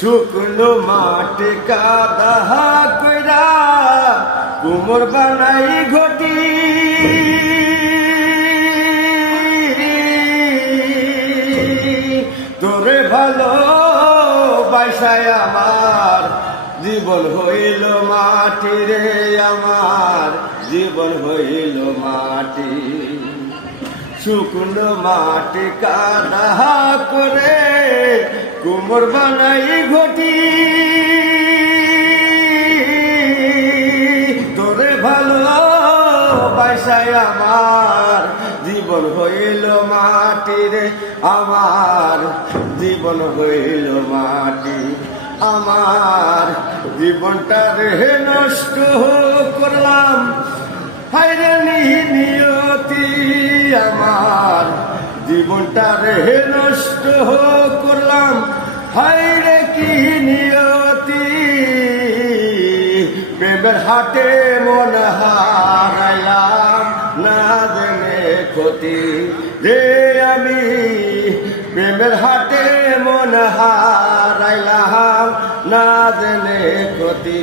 শুকনো মাটি কাদা কইরা কুমোর বানাই ঘটি তোরে ভালো বাইসায় আমার জীবন হইল মাটি রে, আমার জীবন হইল মাটি। শুকনো মাটি কাদা করে কুমোর বানাই ঘটি তোরে ভালো বাইসায় আমার জীবন হইল মাটি রে, আমার জীবন হইল মাটি। আমার জীবনটা রে নষ্ট করলাম হায়রে নিয়তি, আমার জীবনটা রে নষ্ট করলাম হায়রে কি নিয়তি। প্রেমের হাটে মন হারাইলাম না জেনে ক্ষতি রে, আমি প্রেমের হাটে মন হারাইলাম না জেনে ক্ষতি